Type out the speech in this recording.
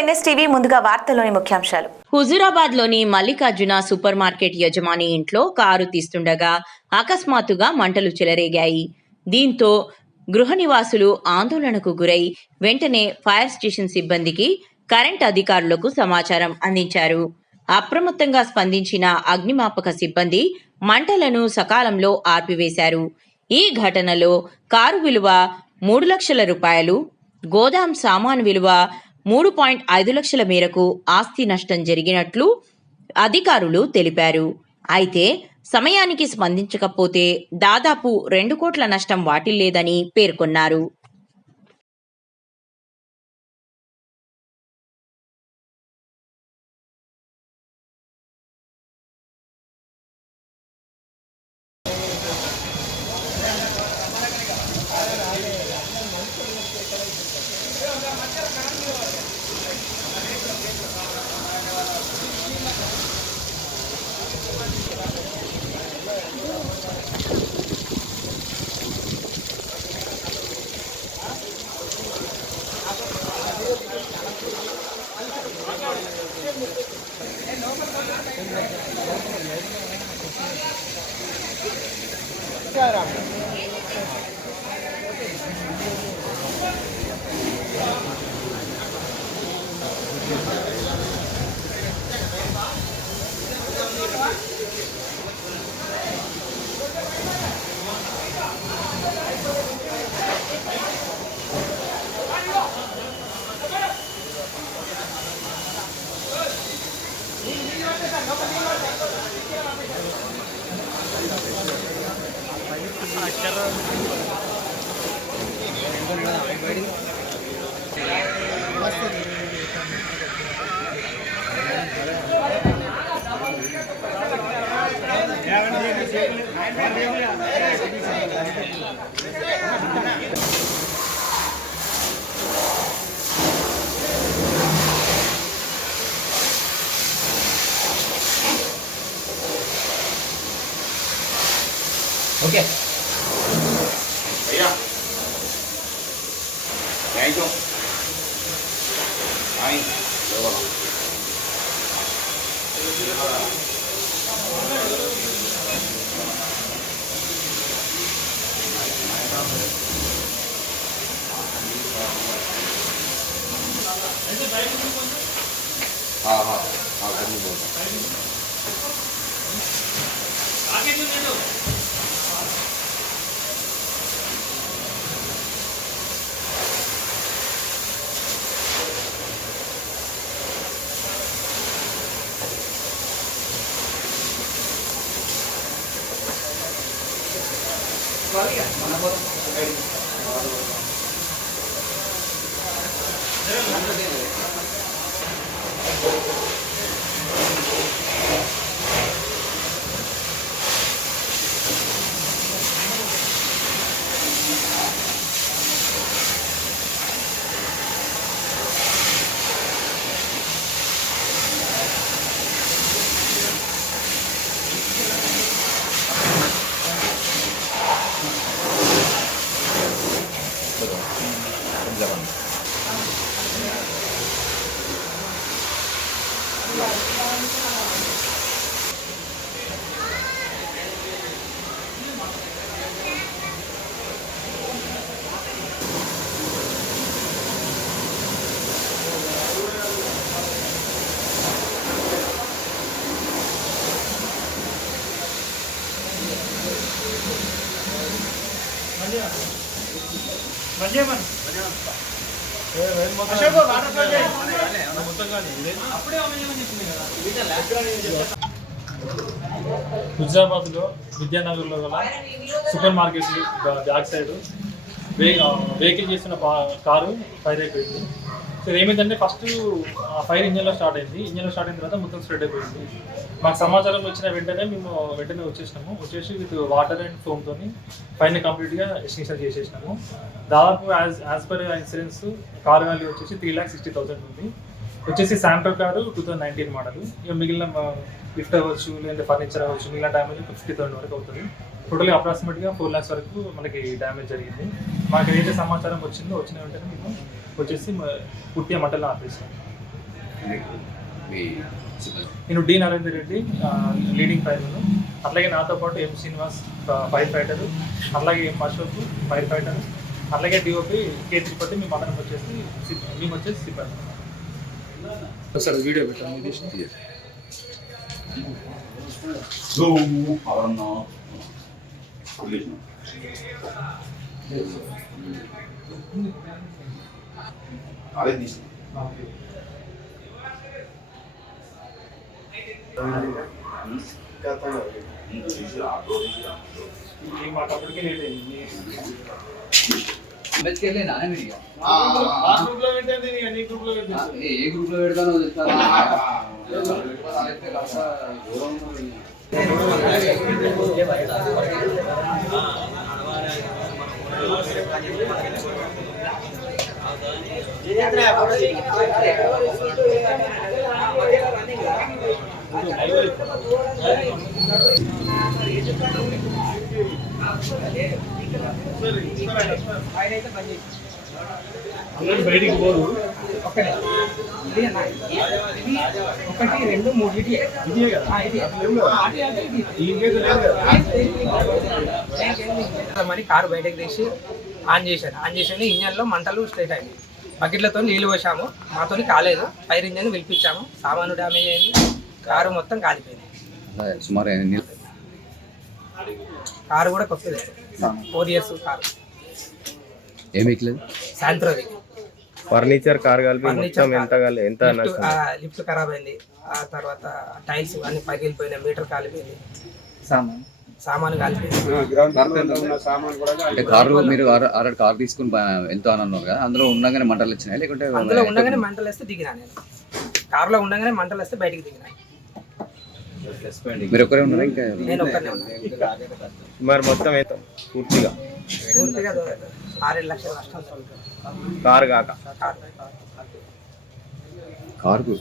NSTV ముందుగా వార్తల్లోని ముఖ్యాంశాలు. హుజూరాబాద్లోని మల్లికార్జున సూపర్ మార్కెట్ యజమాని ఇంట్లో కారు తీస్తుండగా అకస్మాత్తుగా మంటలు చెలరేగాయి. దీంతో గృహ నివాసులు ఆందోళనకు గురై వెంటనే ఫైర్ స్టేషన్ సిబ్బందికి కరెంట్ అధికారులకు సమాచారం అందించారు. అప్రమత్తంగా స్పందించిన అగ్నిమాపక సిబ్బంది మంటలను సకాలంలో ఆర్పివేశారు. ఈ ఘటనలో కారు విలువ మూడు లక్షల రూపాయలు గోదాం సామాన్ విలువ మూడు పాయింట్ ఐదు లక్షల మేరకు ఆస్తి నష్టం జరిగినట్లు అధికారులు తెలిపారు. అయితే సమయానికి స్పందించకపోతే దాదాపు రెండు కోట్ల నష్టం వాటిల్లేదని పేర్కొన్నారు. 頑張ってください。¡Gracias! 있어? 아이, 여봐. 아, 아, 아, 아니 뭐. 나게 좀 해줘. Thank you. హుజరాబాద్లో విద్యానగర్లో గల super market back side vehicle చేసిన కారు ఫైర్ అయిపోయింది సో ఏమైందంటే ఫస్ట్ ఫైర్ ఇంజన్లో స్టార్ట్ అయింది. ఇంజన్లో స్టార్ట్ అయిన తర్వాత మొత్తం స్ప్రెడ్ అయిపోయింది. మాకు సమాచారం వచ్చిన వెంటనే మేము వెంటనే వచ్చేసినాము. వచ్చేసి విత్ వాటర్ అండ్ ఫోమ్తో ఫైర్ని కంప్లీట్గా ఎస్టింక్షన్ చేసేసినాము. దాదాపు as as per insurance car value వచ్చేసి త్రీ ల్యాక్ సిక్స్టీ థౌసండ్ ఉంది. వచ్చేసి Santro car two thousand nineteen model ఇక మిగిలిన లిఫ్ట్ అవ్వచ్చు లేదంటే ఫర్నిచర్ అవ్వచ్చు మిగిలిన డ్యామేజ్ ఫిఫ్టీ థౌసండ్ వరకు అవుతుంది. టోటల్గా అప్రాక్సిమేట్గా ఫోర్ ల్యాక్స్ వరకు మనకి డ్యామేజ్ జరిగింది. మాకు ఏదైతే సమాచారం వచ్చిందో వచ్చిన వెంటనే మేము వచ్చేసి మ- పూర్తిగా మంటలు ఆపేసాం నేను డి నరేందర్ రెడ్డి లీడింగ్ ఫైర్లను అట్లాగే నాతో పాటు ఎం శ్రీనివాస్ ఫైర్ ఫైటర్ అట్లాగే ఎం అశోక్ ఫైర్ ఫైటర్ అట్లాగే డిఓపి కే తిరుపతి మేము అందరం వచ్చేసి మేము వచ్చేసి సిబ్బంది. ఒకసారి వీడియో పెట్టాను публічно. Але дійсно. మెచ్చుకెళ్ళినా మీరు ఏ గ్రూప్ లో పెడతానో చెప్తాను ఆయన అయితే పెట్టేది అందరూ బయటికి పోదు ఒకటే ఇది అన్న ఇది ఒకటి రెండు మూడు ఇది ఇదే కదా ఇది మరి కారు బయటకు తీసి ఆన్ చేశాను ఆన్ చేశాను ఇంజన్లో మంటలు స్ట్రైట్ అయ్యాయి బకెట్లతో నీళ్ళు పోసాము మాతో కాలేదు ఫైర్ ఇంజన్ పిలిపించాము సామాను డ్యామేజ్ అయింది కారు మొత్తం కాలిపోయింది సుమారు కారు కూడా కొత్తది ఫోర్ ఇయర్స్ కారు ఏం ఎక్కలేదు? సాయంత్రం ఫర్నిచర్ కార్ కలిపి మొత్తం ఎంత కాలే ఎంత నష్టం లిఫ్ట్ ఖరాబ్ అయింది. ఆ తర్వాత టైల్స్ అన్ని పగిలిపోయినాయి మీటర్ కాలిపోయింది. సామాను. కాలిపోయింది. అంటే కారు మీరు ఆల్రెడీ కారు తీసుకుని వెళ్తా అని అన్నారు కదా అందులో ఉండగానే మంటలు వచ్చినాయి? లేకుంటే అందులో ఉండగానే మంటలు వేస్తే దిగినా నేను. కారులో ఉండగానే మంటలు వేస్తే బయటికి దిగినా. మీరు ఒక్కరే ఉన్నారా ఇంకా? నేను ఒక్కనే ఉన్నా. మరి మొత్తం ఎంత? పూర్తిగా? కార్ కాక? కారు.